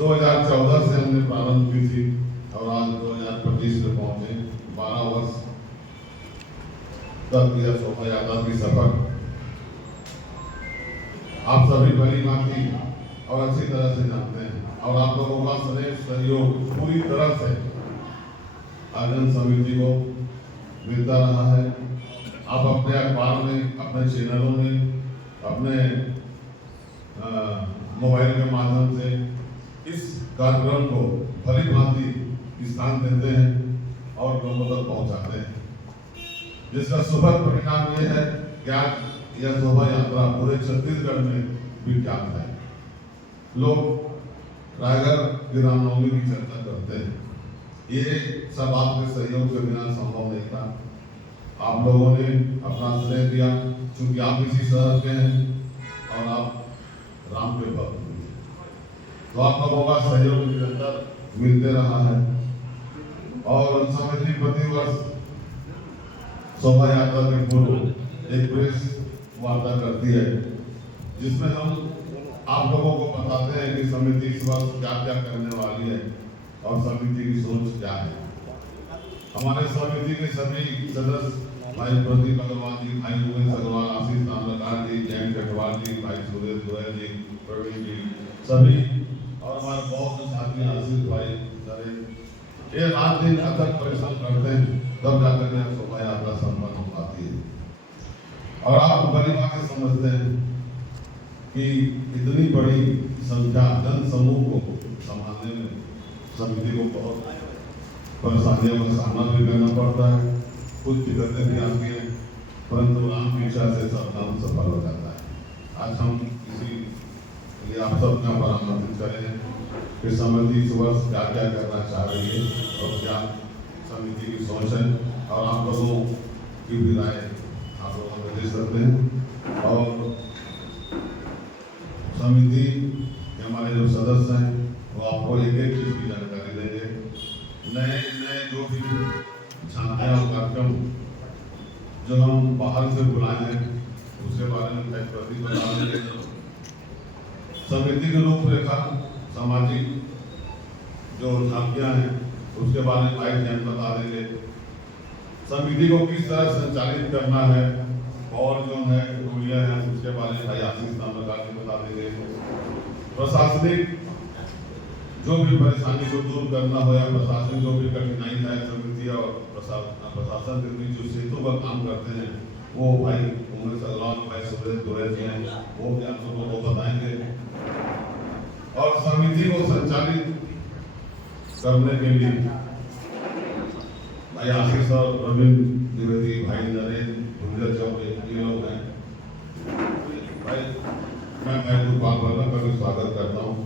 2014 से हमने प्रारंभ की थी और आज 2025 में पहुंचे। 12 वर्ष तक यह शोभा यात्रा की सफर आप सभी भली भांति और अच्छी तरह से जानते हैं और आप लोगों का सदैव सहयोग पूरी तरह से आयोजन समिति को मिलता रहा है। आप अपने अखबार में, अपने चैनलों में, अपने मोबाइल के माध्यम से इस कार्यक्रम को भली भांति स्थान देते हैं और लोगों तक पहुंचाते हैं, जिसका सुखद परिणाम यह है कि आज यह शोभा यात्रा पूरे छत्तीसगढ़ में विख्यात है। लोग रायगढ़ की रामनवमी की चर्चा करते हैं। ये सब आपके सहयोग के बिना संभव नहीं था। आप लोगों ने अपना स्नेह दिया, क्योंकि आप इसी शहर के हैं और आप राम के भक्त हैं, तो आप लोगों का सहयोग निरंतर मिलते रहा है। और समिति प्रतिवर्ष शोभा यात्रा के पूर्व एक प्रेस वार्ता करती है, जिसमें हम आप लोगों को बताते हैं कि समिति इस वर्ष क्या क्या करने वाली है और समिति की सोच क्या है। हमारे समिति के सभी सदस्य भाई प्रदीप अग्रवाल जी, भाई उमेश अग्रवाल, आशीष ताम्रकार जी, जैन कटवाल जी, भाई सुरेश गोयल जी, प्रवीण जी, सभी और हमारे बहुत साथी आशीष भाई, ये रात दिन अथक परिश्रम करते हैं, तब जाकर के शोभा यात्रा संपन्न हो पाती है। और आप बड़ी बात समझते हैं कि इतनी बड़ी संख्या जन समूह को संभालने में समिति को बहुत परेशानियों का सामना भी करना पड़ता है, कुछ दिक्कतें भी आती हैं, परंतु राम की इच्छा से सब काम सफल हो जाता है। आज हम इसी लिए आप सब का परामर्श करें कि समिति इस वर्ष क्या क्या करना चाह रही है और क्या समिति की सोच है, और आप लोगों की भी राय आप लोगों में दे सकते हैं। और समिति के हमारे जो सदस्य हैं वो आपको एक एक चीज की जानकारी देंगे। नए नए जो भी झांकियां और कार्यक्रम जो हम बाहर से बुलाए हैं उसके बारे में प्रति बता देंगे। समिति की रूपरेखा, सामाजिक जो झांकियां हैं उसके बारे में भाई जैन बता देंगे। समिति को किस तरह संचालित करना है और जो है टोलियां हैं उसके बारे में भाई आशीष ताम्रकार जी बता देंगे। प्रशासनिक जो भी परेशानी को दूर करना हो या प्रशासन जो भी कठिनाई है, समिति और प्रशासन के बीच जो सेतु का काम करते हैं वो भाई उमेश अग्रवाल, भाई सुरेश गोयल जी हैं, वो भी आप लोगों को बताएंगे। और समिति को संचालित करने के लिए भाई आशीष और प्रवीण द्विवेदी, भाई नरेंद्र चौबे, ये लोग हैं। भाई मैं गुरुपाल का भी स्वागत करता हूँ।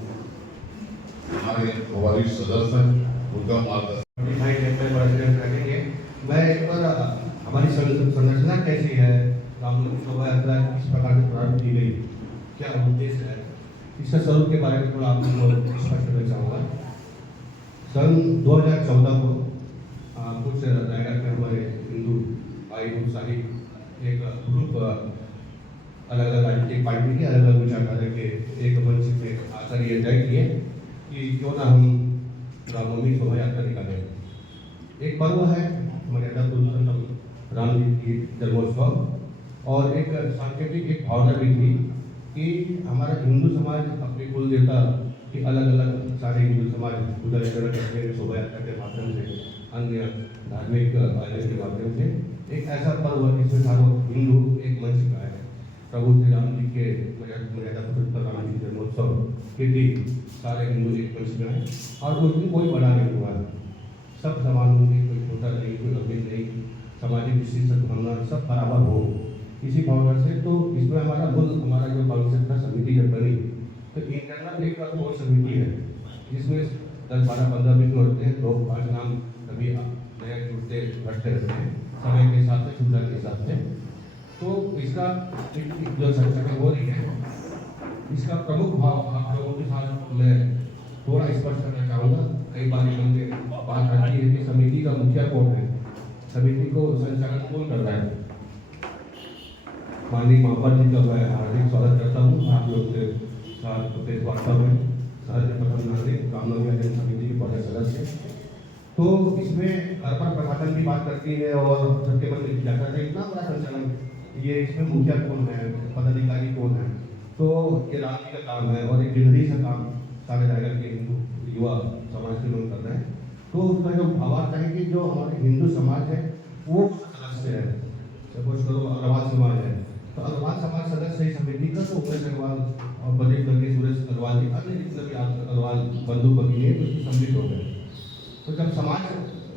हमारे वरिष्ठ सदस्य हैं, उनका मार्गदर्शन रखेंगे। मैं एक बार हमारी संरचना कैसी है, रामनवमी शोभा यात्रा किस प्रकार से प्रारंभ की गई, क्या उद्देश्य है, इसका स्वरूप के बारे में थोड़ा आप लोगों स्पष्ट करना चाहूँगा। सन 2014 को कुछ रायगढ़ के हमारे हिंदू भाई उत्साही एक ग्रुप अलग अलग राजनीतिक पार्टी के अलग अलग विचारधारा के एक मंच पे आकर ये तय किए कि क्यों ना हम रामनवमी शोभा यात्रा निकालें। एक पर्व है मर्यादा पुरुषोत्तम राम जी की जन्मोत्सव, और एक सांकेतिक एक भावना भी थी कि हमारा हिंदू समाज अपने कुल देवता कि अलग अलग सारे हिंदू समाज पूजा अर्चना करते हैं शोभा यात्रा के माध्यम से, अन्य धार्मिक आयोजन के माध्यम से। एक ऐसा पर्व जिसमें सारो हिंदू एक मंच का है। प्रभु श्री राम जी के मर्यादा पुरुषोत्तम राम जी जन्मोत्सव के दिन सारे हिंदू एक मंच में है, और उस दिन कोई बड़ा नहीं हुआ, सब समान होंगे, कोई छोटा नहीं, कोई अमीर नहीं, सामाजिक दृष्टि से भावना सब बराबर हो, इसी भावना से। तो इसमें हमारा जो कॉन्सेप्ट था समिति जब बनी तो इंटरनल एक कोर समिति है जिसमें 10, 12, 15 मिनट होते हैं, 2, 5 नाम कभी नए जुड़ते घटते रहते हैं समय के हिसाब से, सुविधा के हिसाब से। तो इसका जो चर्चा हो रही है, इसका प्रमुख भाव आप लोगों के साथ मैं थोड़ा स्पष्ट करना चाहूँगा। कई बार ये बात आती है कि समिति का मुखिया कौन है, समिति को संचालन कौन कर रहा है। माननीय महापौर जी का मैं हार्दिक स्वागत करता हूँ आप लोग के साथ प्रेस वार्ता में। शहर के प्रथम नागरिक रामनवमी आयोजन समिति के पद सदस्य। तो इसमें अर्पण प्रशासन की बात करती है और सबके मन में जिज्ञासा है इतना बड़ा संचालन, ये इसमें मुखिया कौन है, पदाधिकारी कौन है। तो ये राम जी का काम है और एक जिंदगी से काम सारे रायगढ़ के हिंदू युवा समाज के लोग कर रहे हैं। तो उसका जो भावार्थ है कि जो हमारे हिंदू समाज है वो सदस्य है, सपोज करो अग्रवाल समाज है तो अग्रवाल समाज सदस्य समिति का तो उमेश अग्रवाल और प्रदीप करके सुरेश अग्रवाल जी अन्य जितने भी आप अग्रवाल बंधु भगिनी है तो उसमें सम्मिलित हो गए। तो जब समाज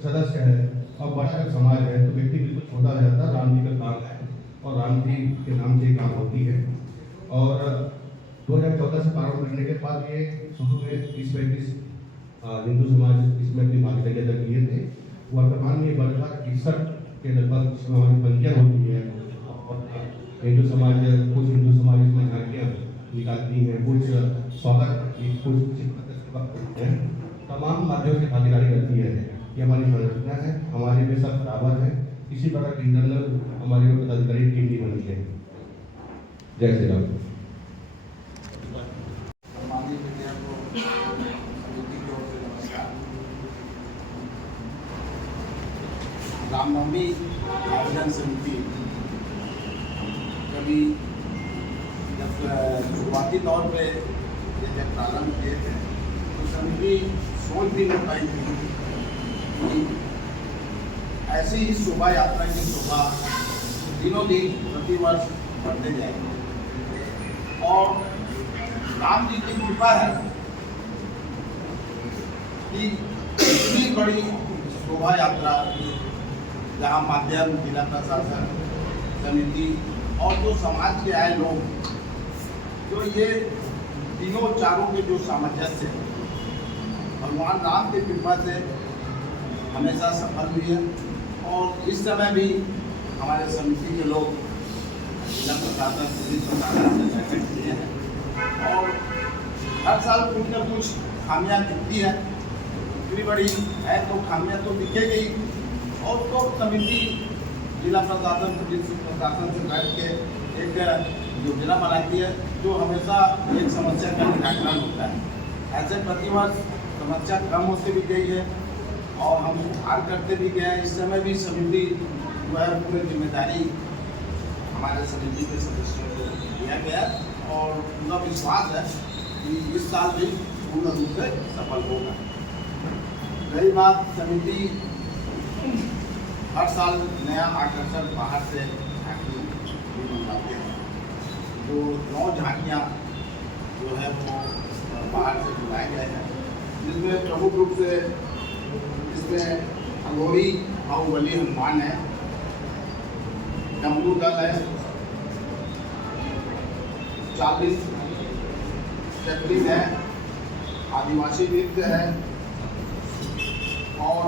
सदस्य है और बड़ा जब समाज है तो व्यक्ति बिल्कुल छोटा हो जाता है। राम जी का काम है और राम जी के नाम से काम होती है। और 2014 से प्रारंभ करने के बाद ये शुरू में 20-25 हिंदू समाज इसमें अपनी भागीदारी अदा किए थे। वर्तमान में बढ़कर 61 के लगभग इसमें हमारी पंक्तियाँ होती है और हिंदू समाज कुछ हिंदू समाज इसमें झांकियाँ निकालती हैं, कुछ स्वागत की, कुछ हैं, तमाम माध्यमों से भागीदारी करती है। ये हमारी संरचना है, हमारे में सब बराबर है, किसी प्रकार की इंटरनल हमारी पदाधिकारी टीम नहीं बनी है। जय श्री राम। रामनवमी आयोजन समिति कभी जब शुरुआती तौर पे ये जब प्रारंभ किए थे तो समिति सोच भी नहीं पाई थी कि ऐसी ही शोभा यात्रा की शोभा दिनों दिन प्रतिवर्ष बढ़ते जाएगी। और राम जी की कृपा है कि इतनी बड़ी शोभा यात्रा जहाँ माध्यम जिला प्रशासन समिति और जो समाज के आए लोग जो ये तीनों चारों के जो सामंजस्य भगवान राम की कृपा से हमेशा सफल हुई है। और इस समय भी हमारे समिति के लोग जिला प्रशासन पुलिस प्रशासन से बैठक किए हैं और हर साल कुछ न कुछ खामियां दिखती है, इतनी बड़ी है तो खामियां तो दिखेगी। और तो समिति जिला प्रशासन पुलिस प्रशासन से बैठ के एक योजना बनाती है जो हमेशा एक समस्या का निराकरण होता है। ऐसे प्रतिवर्ष समस्या कम होती भी गई है और हम सुधार करते भी गए हैं। इस समय भी समिति जो है पूरी जिम्मेदारी हमारे समिति के सदस्यों को दिया गया और पूरा विश्वास है कि इस साल भी पूर्ण रूप से सफल होगा। रही बात समिति हर साल नया आकर्षण बाहर से झांकी भी मंगवाते हैं। जो 9 झांकियाँ जो है वो बाहर से बुलाए गए हैं, जिसमें प्रमुख रूप से इसमें अघोरी बाहुबली हनुमान है, डमरू दल है, 40 चक्री है, आदिवासी नृत्य है और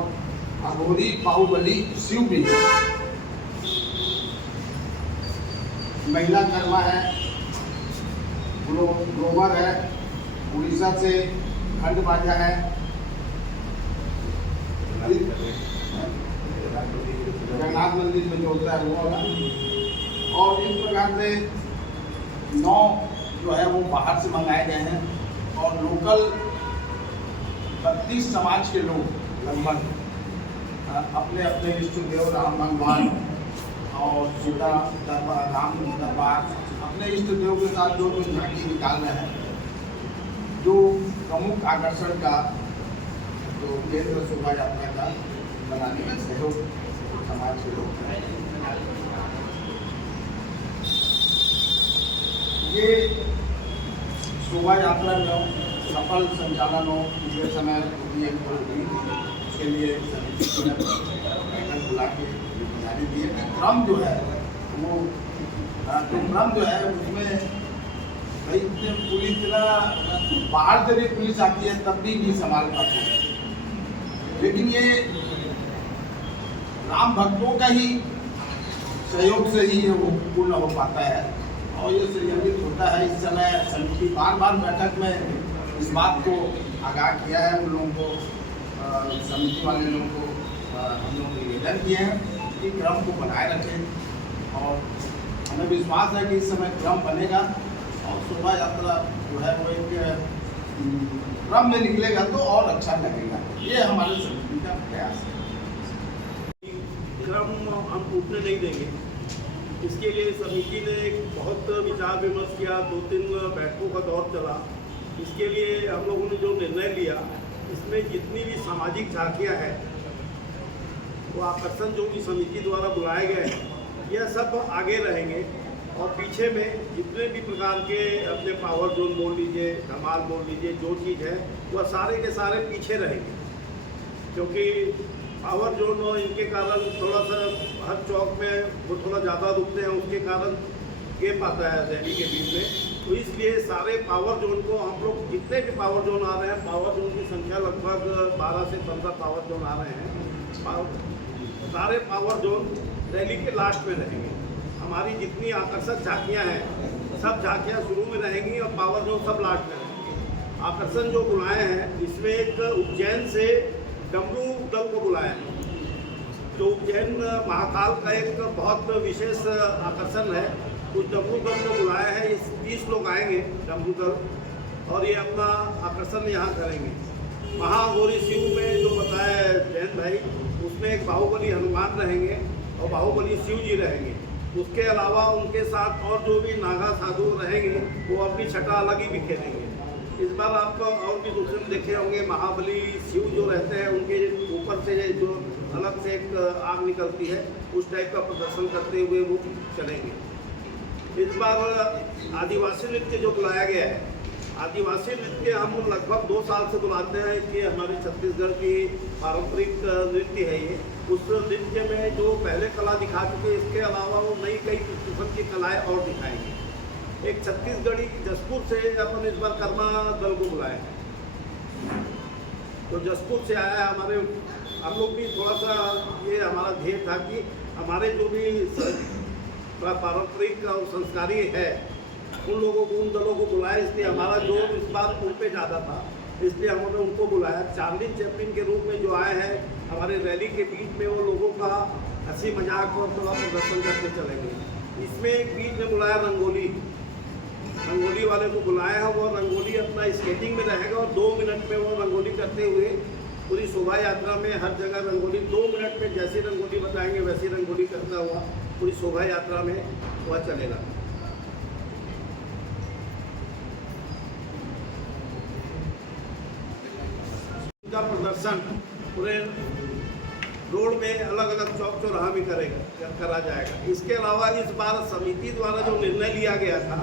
अघोरी बाहुबली शिव भी है, महिला कर्मा है, ग्रोवर है, उड़ीसा से खंड बाजा है, जगन्नाथ मंदिर में जो होता है वो है। और इस प्रकार से 9 जो है वो बाहर से मंगाए गए हैं और लोकल 32 समाज के लोग लगभग अपने अपने इष्ट देव राम भगवान और सीता दरबार राम दरबार अपने इष्ट देव के साथ जो झांकी निकाल रहे हैं। जो प्रमुख आकर्षण का जो केंद्र शोभा यात्रा का बनाने में सहयोग समाज के लोग हैं। ये शोभा यात्रा में सफल संचालन हो पिछले समय उसके लिए समिति ने बुला के जानकारी दी है कि क्रम जो है वो जो क्रम जो है उसमें भाई पुलिस इतना बाहर से भी पुलिस आती है तब भी संभाल पाते हैं, लेकिन ये राम भक्तों का ही सहयोग से ही ये वो पूर्ण हो पाता है और ये संयोजित होता है। इस समय समिति बार बैठक में इस बात को आगाह किया है, उन लोगों को समिति वाले लोगों को हम लोग निवेदन किए हैं कि क्रम को बनाए रखें और हमें विश्वास है कि इस समय क्रम बनेगा और शोभा यात्रा जो है वो एक क्रम में निकलेगा तो और अच्छा लगेगा। ये हमारे समिति का प्रयास है। क्रम हम टूटने नहीं देंगे। इसके लिए समिति ने एक बहुत विचार विमर्श किया, 2-3 बैठकों का दौर चला। इसके लिए हम लोगों ने जो निर्णय लिया, इसमें जितनी भी सामाजिक झांकियाँ हैं, वो आकर्षण जो भी समिति द्वारा बुलाए गए हैं, यह सब आगे रहेंगे और पीछे में जितने भी प्रकार के अपने पावर जोन बोल लीजिए, धमाल बोल लीजिए, जो चीज़ है वह सारे के सारे पीछे रहेंगे। क्योंकि पावर जोन इनके कारण थोड़ा सा हर चौक में वो थोड़ा ज़्यादा रुकते हैं, उसके कारण गेप आता है रैली के बीच में। तो इसलिए सारे पावर जोन को हम लोग, जितने भी पावर जोन आ रहे हैं, पावर जोन की संख्या लगभग 12 से 15 पावर जोन आ रहे हैं। सारे पावर जोन रैली के लास्ट में रहेंगे। हमारी जितनी आकर्षक झांकियाँ हैं, सब झांकियाँ शुरू में रहेंगी और पावर जोन सब लास्ट में रहेंगे। आकर्षण जो बुलाए हैं, इसमें एक उज्जैन से डमरू दल को बुलाया है। तो उज्जैन महाकाल का एक बहुत विशेष आकर्षण है। उस डमरू दल को बुलाया है। इस 30 लोग आएंगे डमरू दल और ये अपना आकर्षण यहाँ करेंगे। महागौरी शिव में जो बताया जैन भाई, उसमें एक बाहुबली हनुमान रहेंगे और बाहुबली शिव जी रहेंगे। उसके अलावा उनके साथ और जो भी नागा साधु रहेंगे, वो अपनी छटा अलग ही बिखेरेंगे। इस बार आप और भी दूसरे में देखे होंगे, महाबली शिव जो रहते हैं, उनके ऊपर से जो अलग से एक आग निकलती है, उस टाइप का प्रदर्शन करते हुए वो चलेंगे। इस बार आदिवासी नृत्य जो बुलाया गया है, आदिवासी नृत्य हम लगभग 2 साल से बुलाते हैं कि हमारे छत्तीसगढ़ की पारंपरिक नृत्य है ये। उस नृत्य में जो पहले कला दिखा चुके, इसके अलावा वो नई कई किस्म की कलाएँ और दिखाएंगे। एक छत्तीसगढ़ी जसपुर से अपन इस बार कर्मा दल को बुलाए हैं। तो जसपुर से आया है हमारे, हम लोग भी थोड़ा सा ये हमारा ध्येय था कि हमारे जो भी पारंपरिक और संस्कारी है, उन लोगों को, उन दलों को बुलाया। इसलिए हमारा जोर इस बार उन पे ज़्यादा था, इसलिए हमने उनको बुलाया। चार्ली चैपलिन के रूप में जो आए हैं, हमारे रैली के बीच में वो लोगों का हंसी मजाक और थोड़ा प्रदर्शन करते चलेंगे। इसमें एक बीच में बुलाया रंगोली वाले को बुलाया है। वो रंगोली अपना स्केटिंग में रहेगा और 2 मिनट में वो रंगोली करते हुए पूरी शोभा यात्रा में हर जगह रंगोली 2 मिनट में जैसी रंगोली बताएंगे वैसी रंगोली करता हुआ पूरी शोभा यात्रा में वह चलेगा। उनका प्रदर्शन पूरे रोड में अलग अलग चौक चौराहा भी करा जाएगा। इसके अलावा इस बार समिति द्वारा जो निर्णय लिया गया था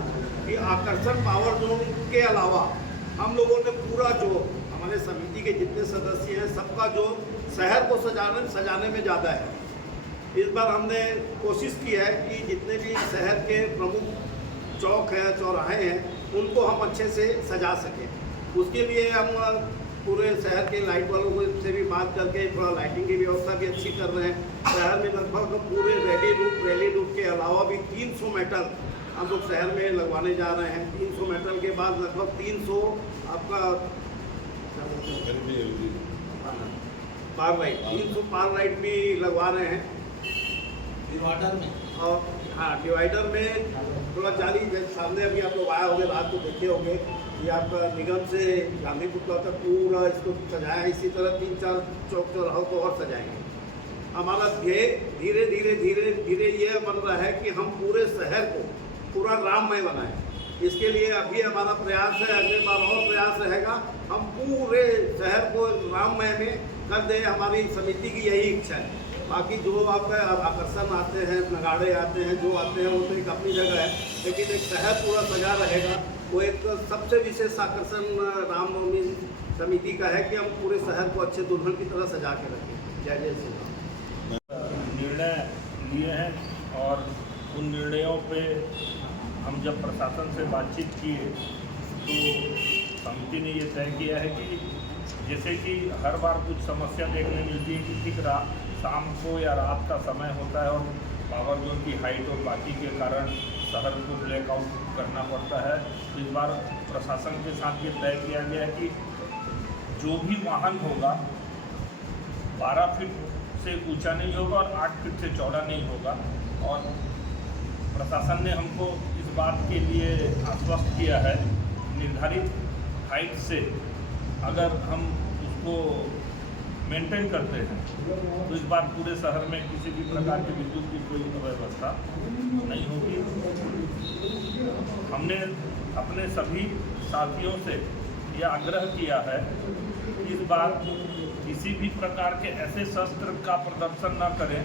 कि आकर्षण पावर जोन के अलावा हम लोगों ने पूरा जो हमारे समिति के जितने सदस्य हैं, सबका जो शहर को सजाने में ज़्यादा है। इस बार हमने कोशिश की है कि जितने भी शहर के प्रमुख चौक हैं, चौराहे हैं, उनको हम अच्छे से सजा सकें। उसके लिए हम पूरे शहर के लाइट वालों से भी बात करके थोड़ा लाइटिंग की व्यवस्था भी अच्छी कर रहे हैं। शहर में लगभग पूरे रैली रूट के अलावा भी 300 मेटल हम लोग शहर में लगवाने जा रहे हैं। 300 मेटल के बाद लगभग 300 आपका पार लाइट, 300 पार लाइट भी लगवा रहे हैं डिवाइडर में। और हाँ, डिवाइडर में थोड़ा जाली, सामने अभी आप लोग आए होंगे, रात को देखे होंगे कि आपका निगम से गांधी पुतला तक पूरा इसको सजाया है। इसी तरह 3-4 चौक चौराहों को और सजाएंगे। हमारा ध्येय धीरे धीरे ये बन रहा है कि हम पूरे शहर को पूरा राममय बनाएं। इसके लिए अभी हमारा प्रयास है, अगले बार और प्रयास रहेगा, हम पूरे शहर को राममय में कर दें। हमारी समिति की यही इच्छा है। बाकी जो आपका आकर्षण आते हैं, नगाड़े आते हैं, जो आते हैं, वो तो एक अपनी जगह है, लेकिन एक शहर पूरा सजा रहेगा। वो एक सबसे विशेष आकर्षण रामनवमी समिति का है कि हम पूरे शहर को अच्छे दुल्हन की तरह सजा के रखें। जय जय श्री राम। निर्णय लिए हैं और उन निर्णयों पे हम जब प्रशासन से बातचीत किए तो समिति ने ये तय किया है कि जैसे कि हर बार कुछ समस्या देखने मिलती है कि ठीक शाम को या रात का समय होता है और पावर जोन की हाइट और बाकी के कारण शहर को ब्लैकआउट करना पड़ता है। तो इस बार प्रशासन के साथ ये तय किया गया है कि जो भी वाहन होगा 12 फीट से ऊंचा नहीं होगा और 8 फीट से चौड़ा नहीं होगा। और प्रशासन ने हमको इस बात के लिए आश्वस्त किया है, निर्धारित हाइट से अगर हम उसको मेंटेन करते हैं तो इस बार पूरे शहर में किसी भी प्रकार की विद्युत की कोई अव्यवस्था नहीं होगी। हमने अपने सभी साथियों से यह आग्रह किया है कि इस बार किसी भी प्रकार के ऐसे शस्त्र का प्रदर्शन न करें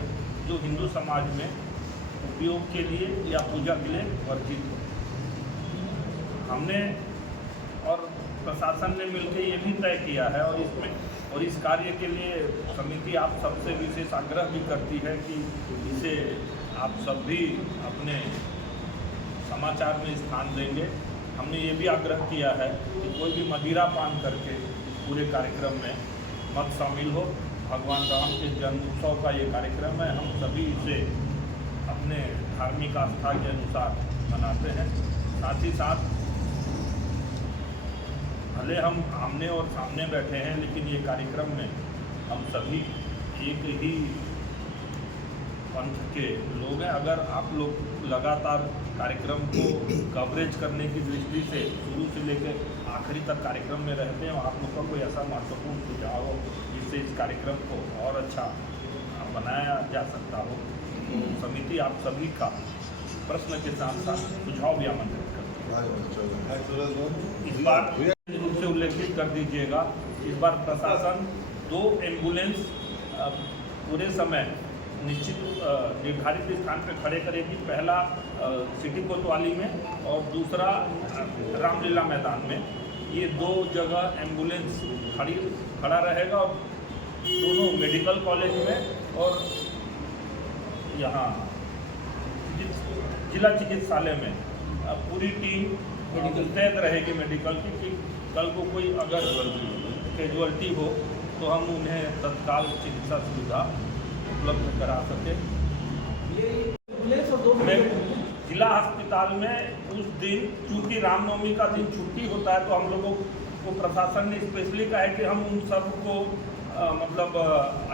जो हिंदू समाज में उपयोग के लिए या पूजा के लिए वर्जित हो। हमने और प्रशासन ने मिलकर ये भी तय किया है और इस कार्य के लिए समिति आप सबसे विशेष आग्रह भी करती है कि इसे आप सब भी अपने समाचार में स्थान देंगे। हमने ये भी आग्रह किया है कि कोई भी मदिरा पान करके पूरे कार्यक्रम में मत शामिल हो। भगवान राम के जन्मोत्सव का ये कार्यक्रम है, हम सभी इसे अपने धार्मिक आस्था के अनुसार मनाते हैं। साथ ही साथ भले हम आमने और सामने बैठे हैं, लेकिन ये कार्यक्रम में हम सभी एक ही पंथ के लोग हैं। अगर आप लोग लगातार कार्यक्रम को कवरेज करने की दृष्टि से शुरू से लेकर आखिरी तक कार्यक्रम में रहते हैं और आप लोग का कोई ऐसा महत्वपूर्ण सुझाव हो जिससे इस कार्यक्रम को और अच्छा बनाया जा सकता हो, तो समिति आप सभी का प्रश्न के साथ साथ सुझाव भी आमंत्रित करती है। इस बार रूप से उल्लेखित कर दीजिएगा, इस बार प्रशासन 2 एम्बुलेंस पूरे समय निश्चित निर्धारित स्थान पर खड़े करेगी। पहला सिटी कोतवाली में और दूसरा रामलीला मैदान में। ये 2 जगह एम्बुलेंस खड़ा रहेगा और दोनों मेडिकल कॉलेज में और यहाँ जिला चिकित्सालय में पूरी टीम मुस्तैद रहेगी मेडिकल की कि कल को कोई अगर कैजुअल्टी हो तो हम उन्हें तत्काल चिकित्सा सुविधा उपलब्ध करा सकें। जिला अस्पताल में उस दिन चूँकि रामनवमी का दिन छुट्टी होता है तो हम लोगों को प्रशासन ने स्पेशली कहा है कि हम उन सब को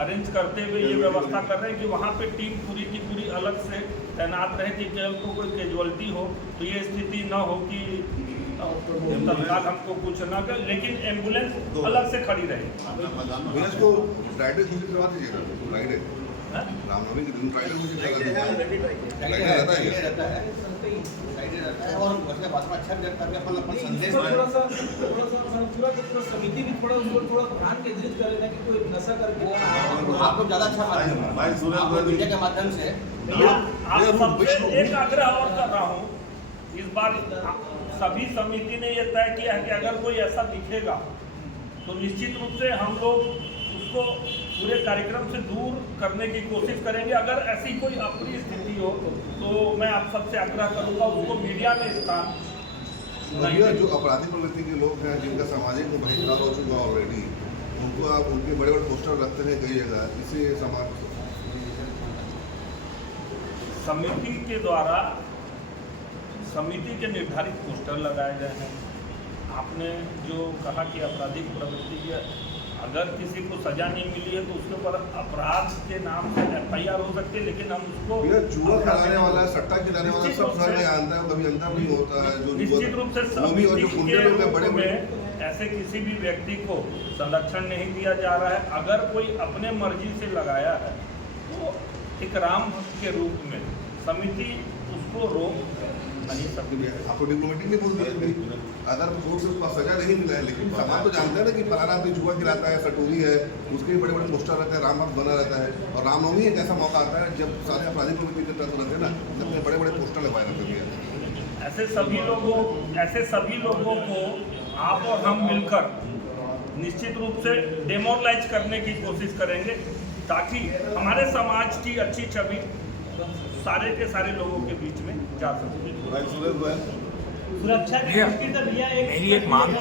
अरेंज करते हुए ये व्यवस्था कर रहे हैं कि वहाँ पे टीम पूरी की पूरी अलग से तैनात रहे कि कल को कोई कैजुअल्टी हो तो ये स्थिति न हो कि तत्काल हमको कुछ न कर, लेकिन एम्बुलेंस अलग से खड़ी रहेगी। इसको राइडर मुझे करवा दीजिएगा, राइडर रामनवमी के दिन राइडर रहता है और उसके बाद में अच्छा भी लगता है अपन संदेश थोड़ा समिति भी थोड़ा उसको थोड़ा ध्यान केंद्रित करे ना कि कोई नशा करके आप लोग ज़्यादा अच्छा मीडिया के माध्यम से आप सबसे एक आग्रह और कर रहा हूँ, इस बार सभी समिति ने यह तय किया है कि अगर कोई ऐसा दिखेगा तो निश्चित रूप से हम लोग उसको पूरे कार्यक्रम से दूर करने की कोशिश करेंगे। अगर ऐसी कोई अप्रिय स्थिति हो तो मैं आप सबसे आग्रह करूंगा उसको मीडिया में स्थान जो अपराधी प्रवृत्ति के लोग हैं जिनका सामाजिक बहिष्कार हो चुका ऑलरेडी, उनको आप उनके बड़े बड़े पोस्टर रखते हैं कई जगह, इससे समाज समिति के द्वारा समिति के निर्धारित पोस्टर लगाए गए हैं। आपने जो कहा कि आपराधिक प्रवृत्ति की अगर किसी को सजा नहीं मिली है तो उसके ऊपर अपराध के नाम से FIR हो सकती है, लेकिन हम उसको जुआ खिलाने वाला, सट्टा खिलाने वाला सब घर में आता है, कभी अंदर नहीं होता है। जो निश्चित रूप से बड़े में ऐसे किसी भी व्यक्ति को संरक्षण नहीं दिया जा रहा है। अगर कोई अपने मर्जी से लगाया है तो एक राम भक्त के रूप में समिति उसको रोक नहीं सकती। आपको डिप्लोमेटिक नहीं बोल सकते, अगर कोर्ट से उसका सजा नहीं मिला है, लेकिन समाज तो जानते हैं ना कि फलाना आदमी जुआ खिलाता है, सटोरी है, उसके भी बड़े बड़े पोस्टर रहते हैं, राम भक्त बना रहता है। और रामनवमी एक ऐसा मौका आता है जब सारे अपराधी प्रवृत्ति के तहत रहते हैं ना, अपने बड़े बड़े पोस्टर लगाए रहते हैं। ऐसे सभी लोगों को आप और हम मिलकर निश्चित रूप से डेमोरलाइज करने की कोशिश करेंगे ताकि हमारे समाज की अच्छी छवि सारे के सारे लोगों के बीच में जा सके। सुरक्षा की दृष्टि से भैया एक मांग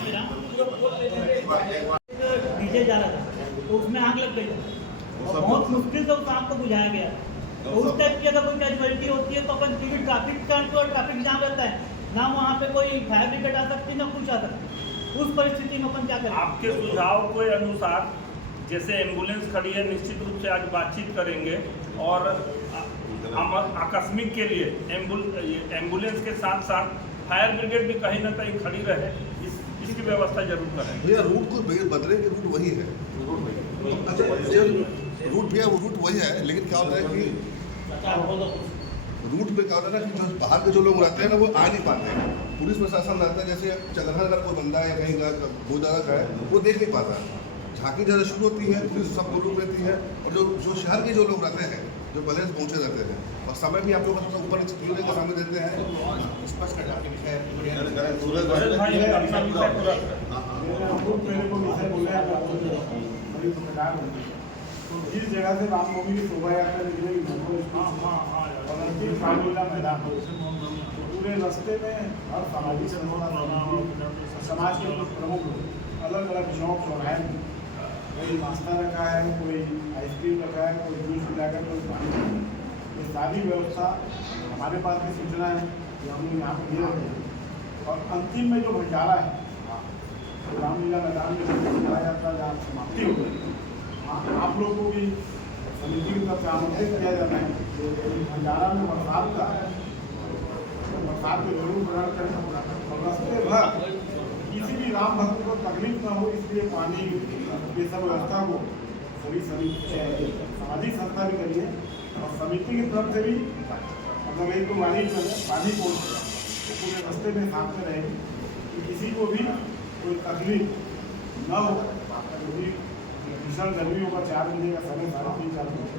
डीजे जा रहा था तो उसमें आग लग गई और बहुत मुश्किल से उस आग को बुझाया गया। तो उस टाइप की अगर कोई कैजुअलिटी होती है तो अपन क्योंकि ट्रैफिक जाम रहता है ना, वहाँ पे कोई फायर ब्रिगेड आ सकती ना कुछ आ सकती, उस परिस्थिति में अपन क्या करें? आपके सुझाव के अनुसार जैसे एम्बुलेंस खड़ी है, निश्चित रूप से आज बातचीत करेंगे और हम आकस्मिक के लिए एम्बुलेंस के साथ साथ फायर ब्रिगेड भी कहीं ना कहीं खड़ी रहे, इसकी व्यवस्था जरूर करें। भैया रूट को बदलेंगे, रूट वही है। अच्छा रूट भैया वो रूट वही है, लेकिन क्या होता है कि रूट पे क्या होता है ना कि जो बाहर के जो लोग रहते हैं ना वो आ नहीं पाते हैं। पुलिस प्रशासन रहता है, जैसे चगरहर अगर कोई बंदा है कहीं का बोधा का है वो देख नहीं पाता। झांकी ज़्यादा शुरू होती है, पुलिस सब लोग रहती है, और जो शहर के जो लोग रहते हैं जो पहले से पहुँचे रहते हैं, और समय भी आप लोग थोड़ा ऊपर नीचे का सामने देते हैं। स्पष्ट कर आपके विषय तो जिस जगह से रामनवमी की शोभा यात्रा निकलेगी मैदान पूरे रास्ते में हर सामाजिक संगठन समाज के प्रमुख अलग अलग चौक चौराहे में कोई नाश्ता रखा है, कोई आइसक्रीम रखा है, कोई जूस पिलाकर, कोई पानी। ये सारी व्यवस्था हमारे पास भी सूचना है कि हम लोग यहाँ पर दिए रखे हैं। और अंतिम में जो भंडारा है रामलीला मैदान में शोभा यात्रा जहाँ समाप्ति हो गई, आप लोग को भी समिति की तरफ से आमंत्रित किया जाता है। भंडारा में बरसात को जरूर ग्रहण करें और रास्ते भर किसी भी राम भक्त को तकलीफ न हो, इसलिए पानी ये सब व्यवस्था को सभी सामाजिक संस्था भी करिए। और समिति की तरफ से भी मतलब एक तो पानी को पूरे रास्ते में साथ में रहेगी कि किसी को भी कोई तकलीफ न हो। क्योंकि भीषण गर्मियों का 4 बजे का समय 3:30-4 बजे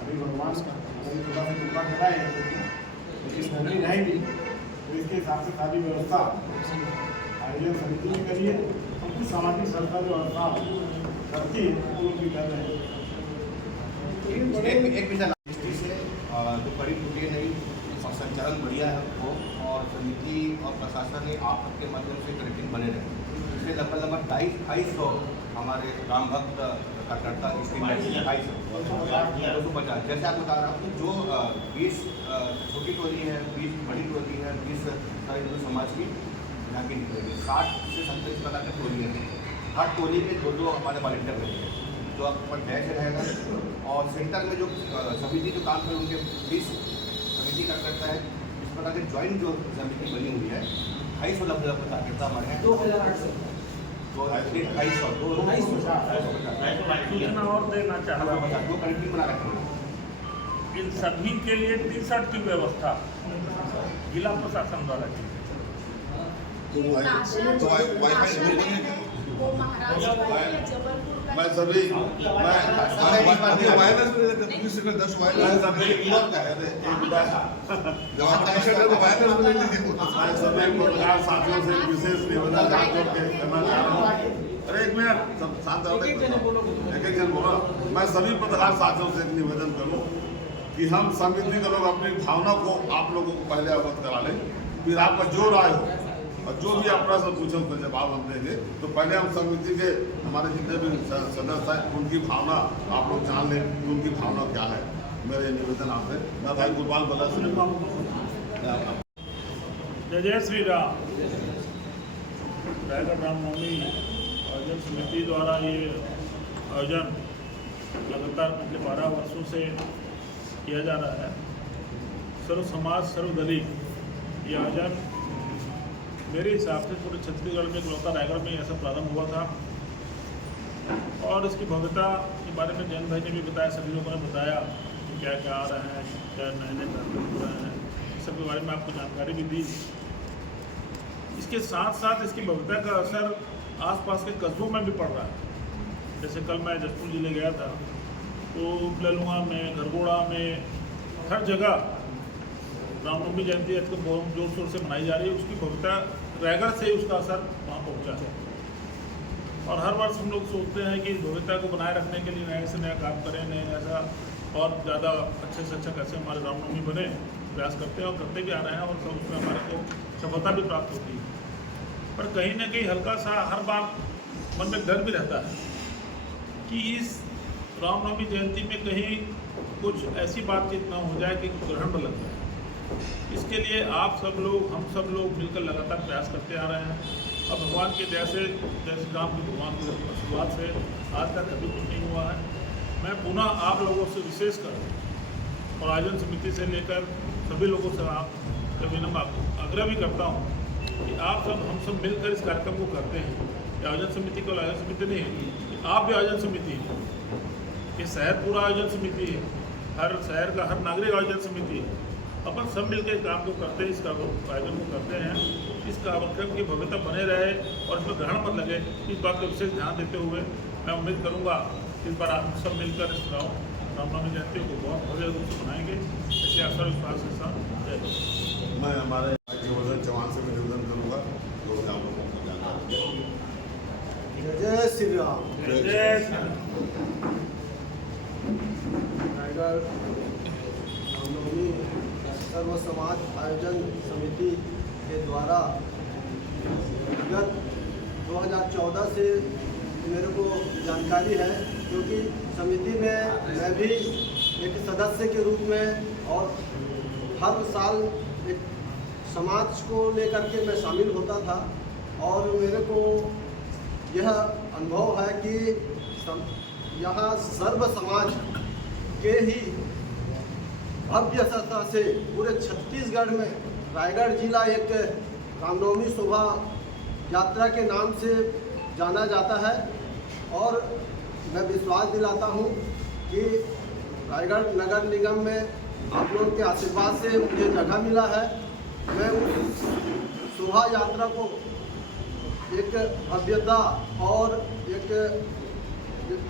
अभी भगवान अभी थोड़ा सा कृपा कराए, लेकिन गर्मी रहेगी तो इसके हिसाब से सारी व्यवस्था आयोजन समिति में करिए। हम कुछ सामाजिक संस्था जो व्यवस्था करती है वो लोग भी कर रहे हैं। एक दृष्टि से जो कड़ी टूटी नहीं और संचालन बढ़िया है वो, और समिति और प्रशासन ने आपके माध्यम से कनेक्टिंग बने रहे। इसलिए लगभग 250 हमारे राम भक्त कार्यकर्ता इसकी 250। जैसे आप बता रहा हूँ कि जो 20 छोटी टोली है, 20 बड़ी टोली है, 20 सारे हिंदू समाज की यहाँ की निकलेगी। 60 से 70 प्रकार की टोलियाँ हैं। हर टोली में 2 हमारे वॉलंटियर रहेंगे जो आपका बैच रहेगा। और सेंटर में जो समिति जो काम करे उनके 20 समिति कार्यकर्ता है। इस प्रकार के ज्वाइंट जो समिति बनी हुई है 250 लगभग कार्यकर्ता हमारे हैं। 2,800 सूचना और देना चाह रहा हूँ, वो कनेक्टिंग बना रखे हैं। इन सभी के लिए टी-शर्ट की व्यवस्था जिला प्रशासन द्वारा की। मैं सभी वायरलेस में पुलिस से 10 वायरलेस सभी पत्रकार साथियों से विशेष निवेदन करना चाह रहा हूँ। अरे एक मिनट, सब शांत रहो, एक जन बोलो। मैं सभी पत्रकार साथियों से एक निवेदन करूँ कि हम समिति के लोग अपनी भावना को आप लोगों को पहले अवगत करा लें, फिर आपका जो राय हो और जो भी आप प्रश्न पूछे उसका जवाब हम देंगे। तो पहले हम समिति के हमारे जितने भी सदस्य हैं उनकी भावना आप लोग जान लें कि उनकी भावना क्या है। मेरे निवेदन आपसे। मैं भाई गोपाल बल्ला से जय श्री राम। रायगढ़ रामनवमी आयोजन समिति द्वारा ये आयोजन लगातार पिछले 12 वर्षों से किया जा रहा है। सर्व समाज सर्वदलीय ये आयोजन मेरे हिसाब से पूरे छत्तीसगढ़ में इकलौता रायगढ़ में ऐसा प्रारंभ हुआ था। और इसकी भव्यता के बारे में जैन भाई ने भी बताया, सभी लोगों ने बताया कि क्या क्या आ रहे हैं, क्या नए नए कार्यक्रम हो रहे हैं, इस सब के बारे में आपको जानकारी भी दी। इसके साथ साथ इसकी भव्यता का असर आसपास के कस्बों में भी पड़ रहा है। जैसे कल मैं जसपुर जिले गया था तो ललुआ में, गरगोड़ा में, हर जगह रामनवमी जयंती आज को बहुत जोर शोर से मनाई जा रही है। उसकी भव्यता रायगढ़ से उसका असर वहाँ पहुँचा है। और हर वर्ष हम लोग सोचते हैं कि भव्यता को बनाए रखने के लिए नए से नया काम करें, नए ऐसा और ज़्यादा अच्छे से अच्छा कैसे हमारे रामनवमी बने, प्रयास करते हैं और करते भी आ रहे हैं। और सब उसमें हमारे को सफलता भी प्राप्त होती है। पर कहीं ना कहीं हल्का सा हर बार मन में डर भी रहता है कि इस रामनवमी जयंती में कहीं कुछ ऐसी बातचीत ना हो जाए कि ग्रहण लग जाए। इसके लिए आप सब लोग, हम सब लोग मिलकर लगातार प्रयास करते आ रहे हैं। अब भगवान के जैसे राम की भगवान की शुरुआत से आज तक कभी कुछ नहीं हुआ है। मैं पुनः आप लोगों से विशेषकर और आयोजन समिति से लेकर सभी लोगों से आप कभी आग्रह भी करता हूँ कि आप सब हम सब मिलकर इस कार्यक्रम को करते हैं। ये आयोजन समिति केवल आयोजन समिति नहीं है, आप भी आयोजन समिति है, ये शहर पूरा आयोजन समिति है, हर शहर का हर नागरिक आयोजन समिति है। अपन सब मिलकर काम को करते हैं, इस आयोजन को करते हैं। इस कार्यक्रम की भव्यता बने रहे और इसमें ग्रहण मत लगे, इस बात का विशेष ध्यान देते हुए मैं उम्मीद करूँगा इस बार आप सब मिलकर इस रामनवमी जयंती को बहुत भव्य रूप से मनाएंगे, ऐसे आशा विश्वास के साथ। जय हिंद। मैं हमारे राज्यवर्धन चौहान से भी निवेदन करूँगा जो आप लोगों को जानकारी। जय श्री राम। जय श्री राम। रायगढ़ रामनवमी सर्व समाज आयोजन समिति के द्वारा विगत 2014 से मेरे को जानकारी है, क्योंकि समिति में मैं भी एक सदस्य के रूप में और हर साल एक समाज को लेकर के मैं शामिल होता था। और मेरे को यह अनुभव है कि यहाँ सर्व समाज के ही भव्यता से पूरे छत्तीसगढ़ में रायगढ़ जिला एक रामनवमी शोभा यात्रा के नाम से जाना जाता है। और मैं विश्वास दिलाता हूँ कि रायगढ़ नगर निगम में आप लोगों के आशीर्वाद से मुझे जगह मिला है। मैं उस शोभा यात्रा को एक भव्यता और एक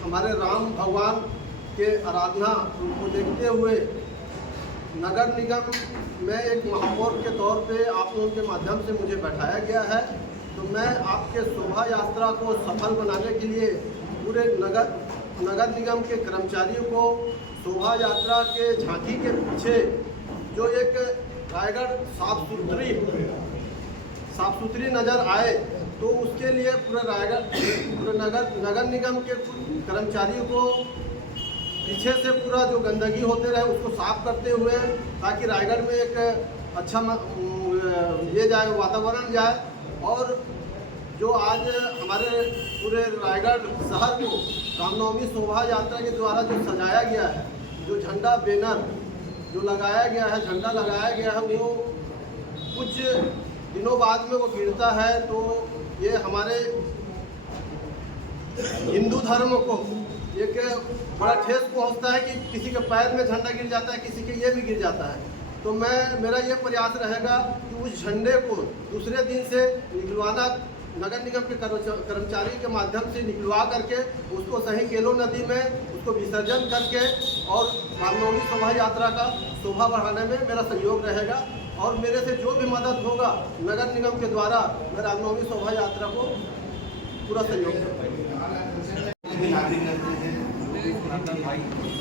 हमारे राम भगवान के आराधना को देखते हुए नगर निगम में एक महापौर के तौर पे आप लोगों के माध्यम से मुझे बैठाया गया है। तो मैं आपके शोभा यात्रा को सफल बनाने के लिए पूरे नगर निगम के कर्मचारियों को शोभा यात्रा के झांकी के पीछे जो एक रायगढ़ साफ सुथरी नज़र आए, तो उसके लिए पूरे नगर निगम के कर्मचारियों को पीछे से पूरा जो गंदगी होते रहे उसको साफ करते हुए, ताकि रायगढ़ में एक अच्छा ये जाए वातावरण जाए। और जो आज हमारे पूरे रायगढ़ शहर को रामनवमी शोभा यात्रा के द्वारा जो सजाया गया है, जो झंडा बैनर जो लगाया गया है, झंडा लगाया गया है, वो कुछ दिनों बाद में वो गिरता है। तो ये हमारे हिंदू धर्म को एक बड़ा ठेस पहुंचता है कि किसी के पैर में झंडा गिर जाता है, किसी के ये भी गिर जाता है। तो मेरा ये प्रयास रहेगा कि उस झंडे को दूसरे दिन से निकलवाना, नगर निगम के कर्मचारी के माध्यम से निकलवा करके उसको सही केलो नदी में उसको विसर्जन करके और रामनवमी शोभा यात्रा का शोभा बढ़ाने में मेरा सहयोग रहेगा। और मेरे से जो भी मदद होगा नगर निगम के द्वारा, मैं रामनवमी शोभा यात्रा को पूरा सहयोग करूँगा। नागरिक रहते हैं, पुरातन भाई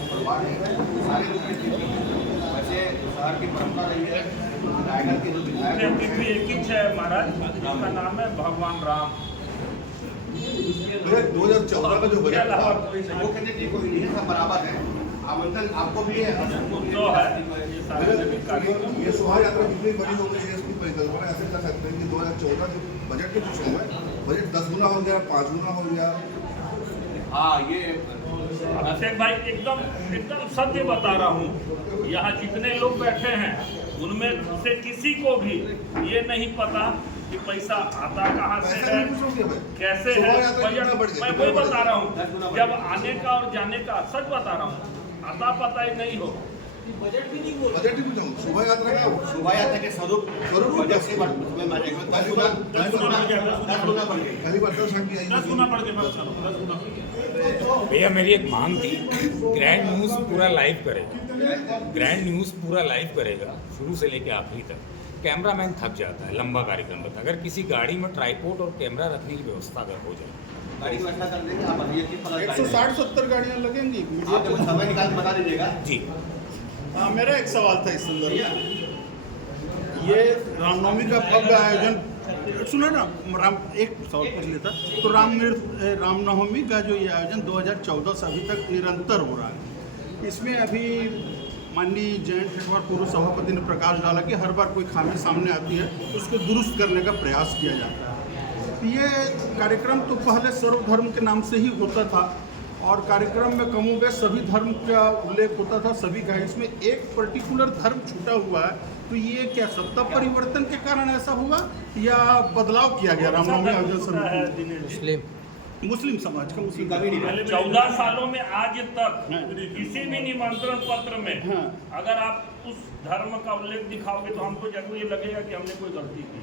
परिवार है, सारे वैसे शहर की परंपरा रही है। रायगढ़ के जो विधायक एक ही है महाराज, जिसका नाम है भगवान राम। 2014 का जो बजट था वो कहने की कोई नहीं है, सब बराबर है। आमंत्रण आपको भी है, जो है ये शोभा यात्रा कितनी बड़ी हो गई है इसकी परिकल्पना ऐसे कर सकते हैं कि 2014 के बजट के कुछ हुए, बजट 10 गुना हो गया, 5 गुना हो गया। हाँ, ये अभिषेक भाई एकदम सत्य बता रहा हूँ। यहाँ जितने लोग बैठे हैं उनमें से किसी को भी ये नहीं पता कि पैसा आता कहाँ से है, कैसे है। मैं वही बता रहा हूँ, जब आने का और जाने का सच बता रहा हूँ, आता पता ही नहीं हो। बजट ही पूछा शोभा यात्रा का, शोभा यात्रा के स्वरूप बजट से बढ़ भैया मेरी एक मांग थी, ग्रैंड न्यूज़ पूरा लाइव करेगा, ग्रैंड न्यूज़ पूरा लाइव करेगा शुरू से लेके आखिरी तक। कैमरामैन थक जाता है लंबा कार्यक्रम तक। अगर किसी गाड़ी में ट्राईपोड और कैमरा रखने की व्यवस्था अगर हो जाए, गाड़ी व्यवस्था कर देंगे। आप अभी 160-70 गाड़ियाँ लगेंगी। आप जब समय निकाल के बता दीजिएगा जी। हाँ, मेरा एक सवाल था इस संदर्भ में। ये रामनवमी का भव्य आयोजन, सुनो ना, एक सवाल पूछ लेता तो रामनवमी का जो ये आयोजन 2014 से अभी तक निरंतर हो रहा है, इसमें अभी माननीय जयंत हेटवार पूर्व सभापति ने प्रकाश डाला कि हर बार कोई खामी सामने आती है उसको दुरुस्त करने का प्रयास किया जाता है। ये कार्यक्रम तो पहले सर्वधर्म के नाम से ही होता था, और कार्यक्रम में कमोबेश सभी धर्म का उल्लेख होता था, सभी का। इसमें एक पर्टिकुलर धर्म छूटा हुआ है, तो ये क्या सत्ता परिवर्तन के कारण ऐसा हुआ या बदलाव किया गया रामनवमी आयोजन समिति? मुस्लिम समाज का, मुस्लिम 14 सालों में आज तक किसी भी निमंत्रण पत्र में अगर आप उस धर्म का उल्लेख दिखाओगे तो हमको जरूर ये लगेगा कि हमने कोई गलती की।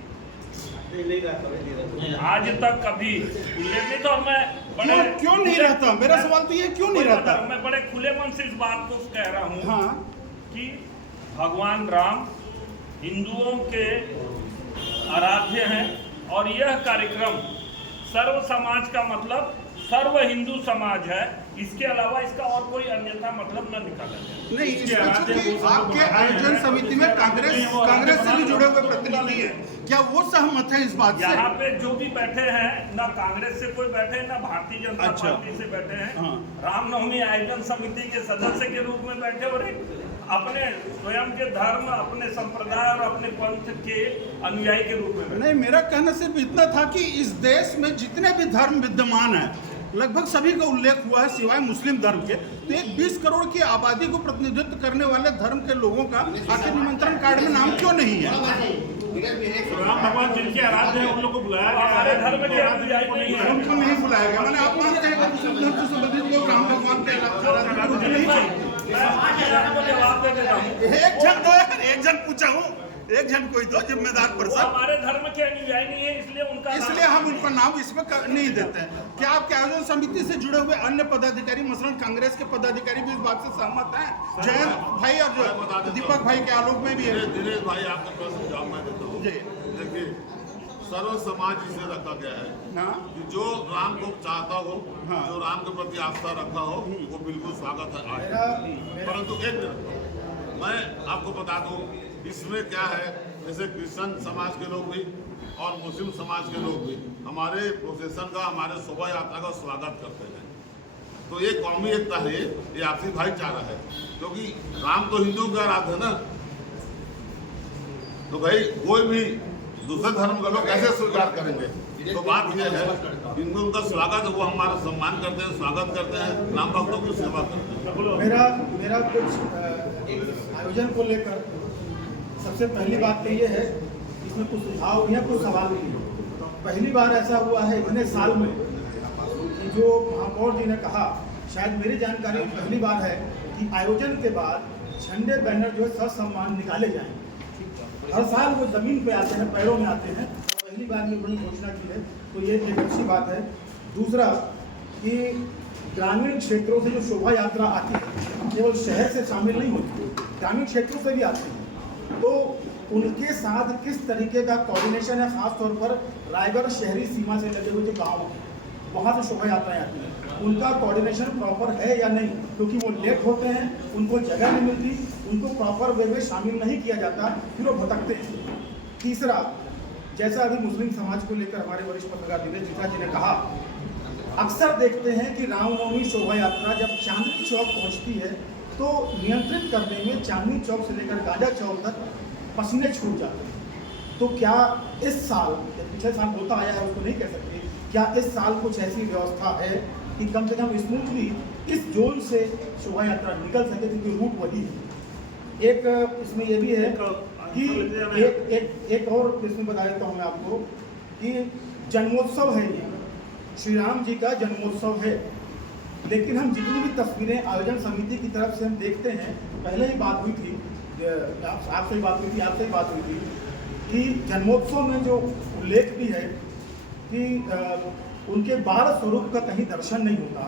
आज तक कभी उल्लेख नहीं। तो मैं बड़े क्यों नहीं रहता? मेरा सवाल तो ये क्यों नहीं रहता? मैं बड़े खुले मन से इस बात को कह रहा हूँ कि भगवान राम हिंदुओं के आराध्य हैं और यह कार्यक्रम सर्व समाज का मतलब सर्व हिंदू समाज है। इसके अलावा इसका और कोई अन्यथा मतलब न निकाला जाए। नहीं, इसमें आपके आयोजन समिति में कांग्रेस से भी जुड़े हुए प्रतिनिधि हैं, क्या वो सहमत है इस बात से? यहाँ पे जो भी बैठे हैं, ना कांग्रेस से कोई बैठे हैं, ना भारतीय जनता पार्टी से बैठे हैं। रामनवमी आयोजन समिति के सदस्य के रूप में बैठे और अपने स्वयं के धर्म, अपने संप्रदाय और अपने पंथ के अनुयायी के रूप में। नहीं, मेरा कहना सिर्फ इतना था कि इस देश में जितने भी धर्म विद्यमान है लगभग सभी का उल्लेख हुआ है सिवाय मुस्लिम धर्म के। तो एक 20 करोड़ की आबादी को प्रतिनिधित्व करने वाले धर्म के लोगों का आखिर निमंत्रण कार्ड में नाम क्यों नहीं है? राम भगवान जिनके आराध्य हैं उन लोग को बुलाया गया। हमारे धर्म के अनुयायी नहीं है, उनको नहीं बुलाया गया। मैंने आप मानते हैं कि मुस्लिम धर्म से संबंधित लोग राम भगवान के जवाब दे देता हूँ। एक जन पूछा हूँ, एक जन कोई दो जिम्मेदार पर्सन। हमारे धर्म के अनुयायी नहीं है, इसलिए हम उनका नाम इसमें नहीं देते हैं। क्या आपके आयोजन समिति से जुड़े हुए अन्य पदाधिकारी, मसलन कांग्रेस के पदाधिकारी भी इस बात से सहमत हैं? जयंत भाई और दीपक भाई के आलोक में भी है। दिनेश भाई, आपका प्रश्न जवाब मैं देता हूँ। देखिए, सर्व समाज इसे रखा गया है कि जो राम को चाहता हो, जो राम के प्रति आस्था रखा हो, वो बिल्कुल स्वागत है। परंतु एक मिनट मैं आपको बता दूं, इसमें क्या है, जैसे क्रिश्चियन समाज के लोग भी और मुस्लिम समाज के लोग भी हमारे प्रोसेशन का, हमारे शोभा यात्रा का स्वागत करते हैं। तो ये कौमी एकता है, ये आपसी भाईचारा है, क्योंकि राम तो हिंदू का आराध्य है ना। तो भाई कोई भी दूसरे धर्म का लोग कैसे स्वीकार करेंगे? तो बात यह है, इनको उनका स्वागत, वो हमारा सम्मान करते हैं, स्वागत करते हैं, राम भक्तों की सेवा करते हैं। मेरा कुछ आयोजन को लेकर सबसे पहली बात तो ये है, इसमें कुछ सुझाव या कुछ सवाल भी है। पहली बार ऐसा हुआ है इतने साल में कि जो महापौर जी ने कहा, शायद मेरी जानकारी में पहली बार है कि आयोजन के बाद झंडे बैनर जो है ससम्मान निकाले जाएं। हर साल वो जमीन पे आते हैं, पैरों में आते हैं, पहली बार में उन्होंने घोषणा की है, तो ये एक अच्छी बात है। दूसरा कि ग्रामीण क्षेत्रों से जो शोभा यात्रा आती है केवल शहर से शामिल नहीं होती, ग्रामीण क्षेत्रों से भी आती है, तो उनके साथ किस तरीके का कोऑर्डिनेशन है, खास तौर पर रायगढ़ शहरी सीमा से लगे हुए जो गाँव हैं वहाँ से शोभा यात्राएं आती हैं, उनका कोऑर्डिनेशन प्रॉपर है या नहीं? क्योंकि वो लेट होते हैं, उनको जगह नहीं मिलती, उनको प्रॉपर वे में शामिल नहीं किया जाता, फिर वो भटकते हैं। तीसरा, जैसा अभी मुस्लिम समाज को लेकर हमारे वरिष्ठ पत्रकार दिनेश जीता जी ने कहा, अक्सर देखते हैं कि रामनवमी शोभा यात्रा जब चांदनी चौक पहुँचती है तो नियंत्रित करने में चांदनी चौक से लेकर गाजा चौक तक पसीने छूट जाते हैं। तो क्या इस साल, पिछले साल होता आया है उसको नहीं कह सकते, क्या इस साल कुछ ऐसी व्यवस्था है कि कम से कम स्मूथली इस जोन से शोभा यात्रा निकल सके, क्योंकि रूट वही है। एक इसमें ये भी है कि एक और इसमें बता देता हूँ मैं आपको कि जन्मोत्सव है, ये श्री राम जी का जन्मोत्सव है, लेकिन हम जितनी भी तस्वीरें आयोजन समिति की तरफ से हम देखते हैं, पहले ही बात हुई थी, आपसे ही बात हुई थी, आपसे ही बात हुई थी कि जन्मोत्सव में जो उल्लेख भी है कि उनके बाल स्वरूप का कहीं दर्शन नहीं होता,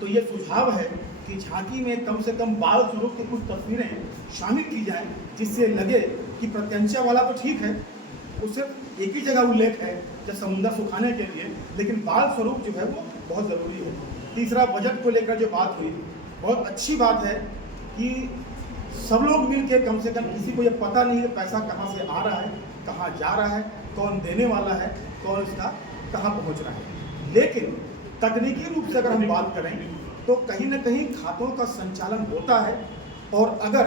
तो ये सुझाव है कि झांकी में कम से कम बाल स्वरूप की कुछ तस्वीरें शामिल की जाएं, जिससे लगे कि प्रत्यंचा वाला तो ठीक है, उससे एक ही जगह उल्लेख है जब समुद्र सुखाने के लिए, लेकिन बाल स्वरूप जो है वो बहुत ज़रूरी है। तीसरा, बजट को लेकर जो बात हुई, बहुत अच्छी बात है कि सब लोग मिल के कम से कम, किसी को ये पता नहीं है पैसा कहाँ से आ रहा है, कहाँ जा रहा है, कौन देने वाला है, कौन इसका कहाँ पहुँच रहा है। लेकिन तकनीकी रूप से अगर हम बात करें तो कहीं ना कहीं खातों का संचालन होता है, और अगर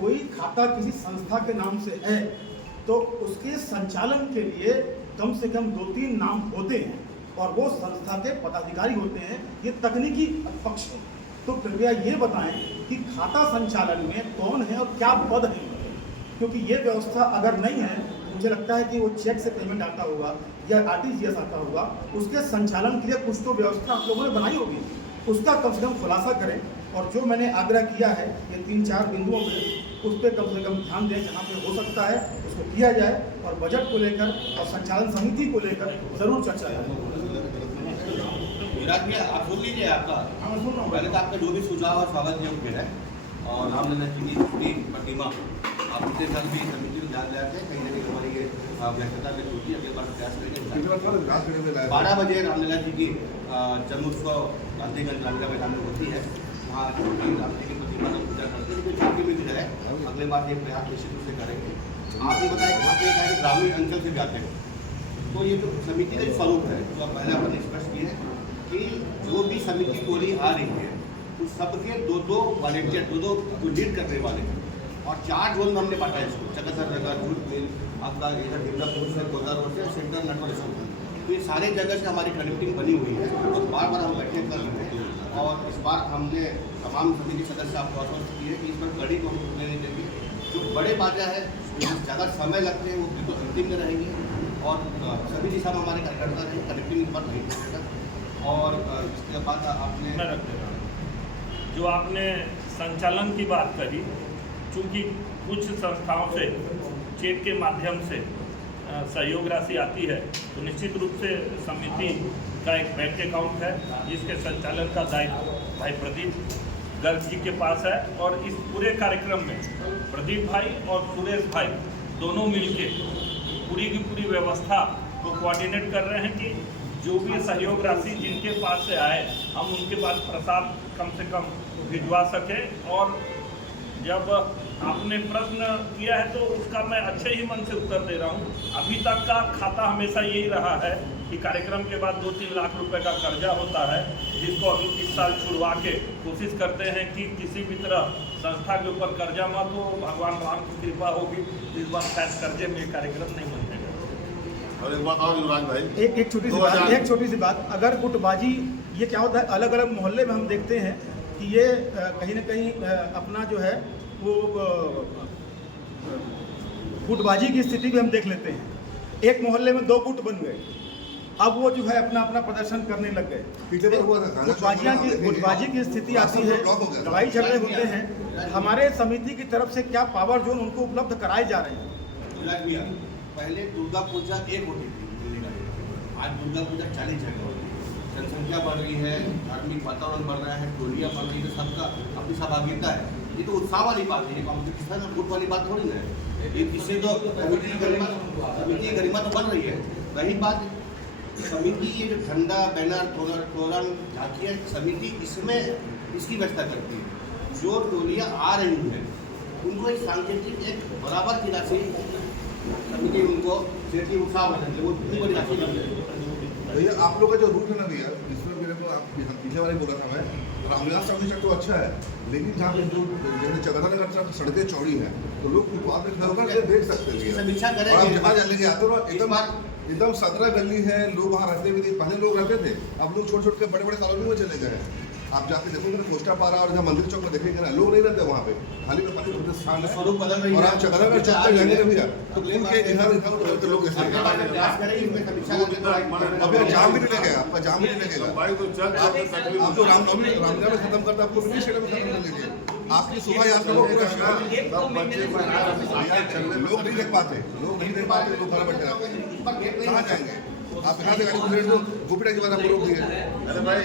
कोई खाता किसी संस्था के नाम से है तो उसके संचालन के लिए कम से कम 2-3 नाम होते हैं। और वो संस्था के पदाधिकारी होते हैं, ये तकनीकी पक्ष है। तो कृपया ये बताएं कि खाता संचालन में कौन है और क्या पद है, क्योंकि ये व्यवस्था अगर नहीं है, मुझे लगता है कि वो चेक से पेमेंट आता होगा या RTGS आता होगा, उसके संचालन के लिए कुछ तो व्यवस्था आप लोगों ने बनाई होगी, उसका कम से कम खुलासा करें। और जो मैंने आग्रह किया है ये 3-4 बिंदुओं पे, उस पर कम से कम ध्यान दें, जहाँ पे हो सकता है उसको किया जाए, और बजट को लेकर और संचालन समिति को लेकर ज़रूर चर्चा करें। विराट भैया, आप सुन लीजिए, आपका पहले तो आपका जो भी सुझाव और स्वागत योग्य है। और रामलला जी की छुट्टी प्रतिमा आप पिछले साल भी समिति को ध्यान दिलाते हैं, कहीं ना कहीं हमारी ये व्यस्तता में छुट्टी अगले बार प्रयास करेंगे। 12 बजे रामलला जी की जन्मोत्सव गांधीगंज रामलीला मैदान में होती है, वहाँ छोटी राम जी की प्रतिमा की पूजा करते हैं। छुट्टी में भी है, अगले बार ये प्रयास निश्चित रूप से करेंगे। आप ये बताएं कि आप एक ग्रामीण अंचल से जाते हो, तो ये जो समिति का स्वरूप है, जो आप पहले अपने स्पष्ट किए कि जो भी समिति बोली आ रही है, तो सबके 2-2 वॉलेंटियर, 2-2 जो लीड करने वाले हैं, और 4 जोन में हमने बांटा है इसको, चकसर जगह, झूठ मिल, आपका इधर डिमलापुर से, गोदा रोड से, सेंट्रल नेटवर्क से, तो ये सारे जगह से हमारी कनेक्टिंग बनी हुई है। तो बार बार हम बैठक कर रहे हैं, और इस बार हमने तमाम समिति सदस्य आपको आश्वस्त किए कि इस पर कड़ी को हम लेने देंगे। जो बड़े बाजा है, ज़्यादा समय लगते हैं, वो बिल्कुल अंतिम में रहेंगे, और सभी दिशा में हमारे कार्यकर्ता रहेंगे, कनेक्टिंग पर नहीं पड़ेगा। और इसके बाद आपने जो आपने संचालन की बात करी, चूँकि कुछ संस्थाओं से चेक के माध्यम से सहयोग राशि आती है, तो निश्चित रूप से समिति का एक बैंक अकाउंट है जिसके संचालन का दायित्व भाई प्रदीप गर्ग जी के पास है। और इस पूरे कार्यक्रम में प्रदीप भाई और सुरेश भाई दोनों मिलके पूरी की पूरी व्यवस्था को कोऑर्डिनेट कर रहे हैं कि जो भी सहयोग राशि जिनके पास से आए, हम उनके पास प्रसाद कम से कम भिजवा सकें। और जब आपने प्रश्न किया है तो उसका मैं अच्छे ही मन से उत्तर दे रहा हूँ। अभी तक का खाता हमेशा यही रहा है कि कार्यक्रम के बाद 2-3 लाख रुपए का कर्जा होता है, जिसको अभी इस साल छुड़वा के कोशिश करते हैं कि किसी भी तरह संस्था के ऊपर कर्जा मत हो, भगवान राम की कृपा होगी, इस बार शायद कर्जे में कार्यक्रम नहीं बनेगा। और एक बात और युवराज भाई, एक छोटी सी बात, अगर गुटबाजी ये क्या होता है, अलग अलग मोहल्ले में हम देखते हैं कि ये कहीं ना कहीं अपना जो है वो गुटबाजी की स्थिति भी हम देख लेते हैं। एक मोहल्ले में 2 गुट बन गए, अब वो जो है अपना अपना प्रदर्शन करने लग गए। गुटबाजी की स्थिति आती है, लड़ाई झगड़े होते हैं। हमारे समिति की तरफ से क्या पावर जोन उनको उपलब्ध कराए जा रहे हैं? पहले दुर्गा पूजा एक होती थी, आज दुर्गा पूजा 40 जगह होती है। जनसंख्या बढ़ रही है, धार्मिक वातावरण बढ़ रहा है, टोलियाँ बढ़ रही है, सबका अपनी सहभागिता है। ये तो उत्साह वाली बात है, ये कॉम्पिटिशन और गुट वाली बात थोड़ी ना है। ये इससे तो समिति की गरिमा तो बढ़ रही है। रही बात समिति, ये जो झंडा, बैनर, तोरण, झांकियाँ, समिति इसमें इसकी व्यवस्था करती है। जो टोलियाँ आ रही हैं उनको एक सांकेतिक एक बराबर की राशि समिति उनको सेठी उत्साह बढ़ाती है, वो इतनी बड़ी राशि भैया आप लोग का जो रूट है ना भैया, जिसमें मेरे को आप पीछे वाले बोला था मैं, रामलीला समिति तो अच्छा है, लेकिन जहाँ पे जो जैसे जगन्नाथ नगर सड़कें चौड़ी हैं, तो लोग फुटपाथ पे खड़े होकर देख सकते हैं। समीक्षा करें, आप जहाँ जाने के आते हो एकदम 17 गली है, लोग वहाँ रहते भी नहीं। पहले लोग रहते थे, अब लोग छोटे छोटे बड़े बड़े कॉलोनी में चले गए हैं। आप जाके देखोगे ना कोस्टा पारा और जहाँ मंदिर चौक में देखेंगे ना, लोग नहीं रहते वहाँ पे, खाली में खाली छोटे स्थान है। स्वरूप बदल रही है। और आप चकरागढ़ चौक तक जाएंगे ना भैया, तो उनके इधर लोग ऐसे अभी जाम भी नहीं लगेगा, आपका जाम भी नहीं लगेगा। आप जो रामनवमी रामलीला में खत्म करते आपको ब्रिटिश शहर में खत्म कर लीजिए, आपकी शोभा यात्रा को पूरा लोग नहीं देख पाते, लोग घर बैठे रहते हैं, कहाँ जाएंगे? आप यहाँ से गाड़ी गुजरे तो गोपीटा के बाद आप रोक दिए। अरे भाई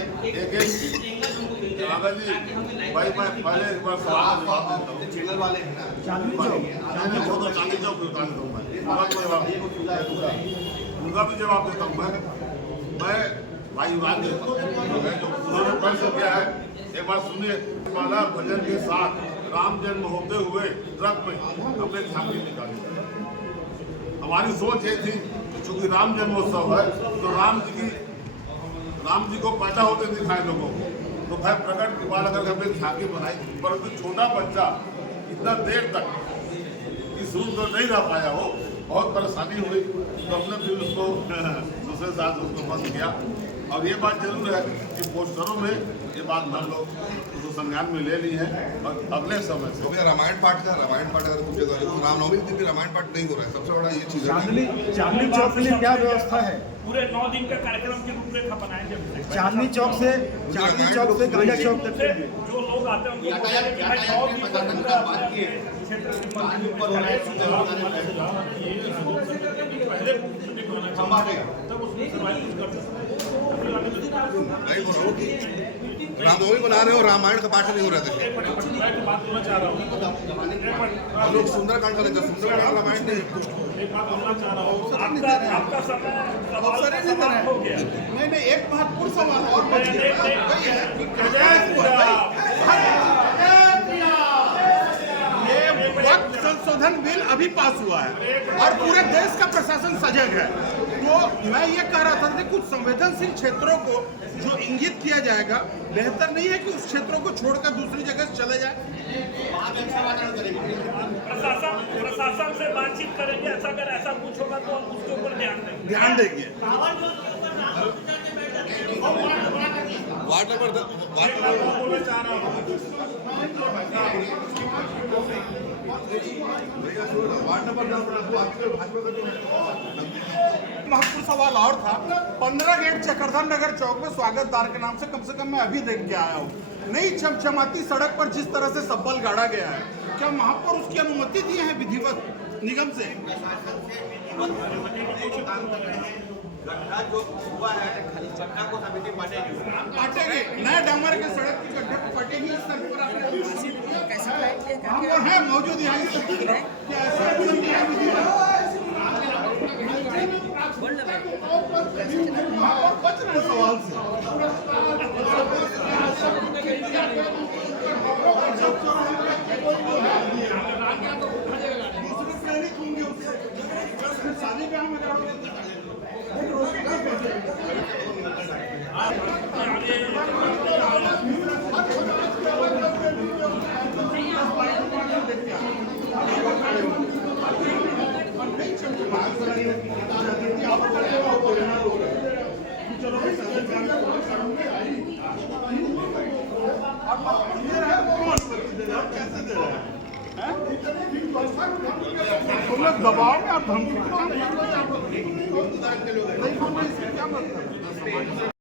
राघव जी भाई, मैं पहले एक बार सवाल जवाब देता हूँ। चैनल वाले हैं ना, चांदनी चौक पे उतार देता हूँ उनका भी जवाब देता हूँ मैं भाई युवराज जी, जो उन्होंने प्रश्न किया है, एक बार सुनिए। वाला भजन के साथ राम जन्म होते हुए ट्रक में हमने झांकी निकाली। हमारी सोच ये थी चूंकि राम जन्मोत्सव है तो राम जी को पैदा होते दिखाए लोगों को, तो भाई प्रकट के बाद अगर हमने झांकी बनाई, परंतु छोटा बच्चा इतना देर तक इस रूट पर नहीं रह पाया हो, बहुत परेशानी हुई, तो हमने फिर उसको दूसरे साथ उसको बंद किया। और ये बात जरूर है कि पोस्टरों में ये बात हम लोग उसको संज्ञान में ले ली है और अगले समय से तो भैया रामायण पाठ अगर कुछ जगह जो रामनवमी के दिन भी रामायण पाठ नहीं हो रहा है, सबसे बड़ा ये चीज़ है। चांदनी चौक के लिए क्या व्यवस्था है? पूरे 9 दिन का कार्यक्रम की रूपरेखा बनाएंगे। चांदनी चौक से गांजा चौक तक के लिए जो लोग आते हैं उनको भाई बोलो कि रामनवमी बना रहे हो, रामायण का पाठ नहीं हो रहा था। बात बोलना चाह रहा हूँ, हम लोग सुंदरकांड का लेते हैं, सुंदरकांड रामायण नहीं है। एक बात बोलना चाह रहा हूँ, आपका समय हो गया। नहीं, एक महत्वपूर्ण सवाल और ये वक्त संशोधन बिल अभी पास हुआ है और पूरे देश का प्रशासन सजग है। तो मैं ये कह रहा था कि कुछ संवेदनशील क्षेत्रों को जो इंगित किया जाएगा, बेहतर नहीं है कि उस क्षेत्रों को छोड़कर दूसरी जगह चले जाए। प्रशासन से बातचीत करेंगे, अगर ऐसा कुछ होगा तो उसके ऊपर ध्यान देंगे। वार्ड नंबर महत्वपूर्ण सवाल और था, 15 गेट चक्रधर नगर चौक में स्वागत द्वार के नाम से कम मैं अभी देख के आया हूँ। नई चमचमाती सड़क पर जिस तरह से सब्बल गाड़ा गया है, क्या वहाँ पर उसकी अनुमति दी है विधिवत निगम से? गड्ढा जो हुआ है खाली गड्ढा को समिति पाटेंगे, नए डामर के सड़क की गड्ढे को पाटेंगे। इस तरह पर हम और हैं मौजूद यहाँ की समिति क्या ऐसा समिति है विधिवत? बच रहे सवाल से। दूसरे प्रेरित होंगे उससे शादी ब्याह में दबाव में आप धमकी क्या मतलब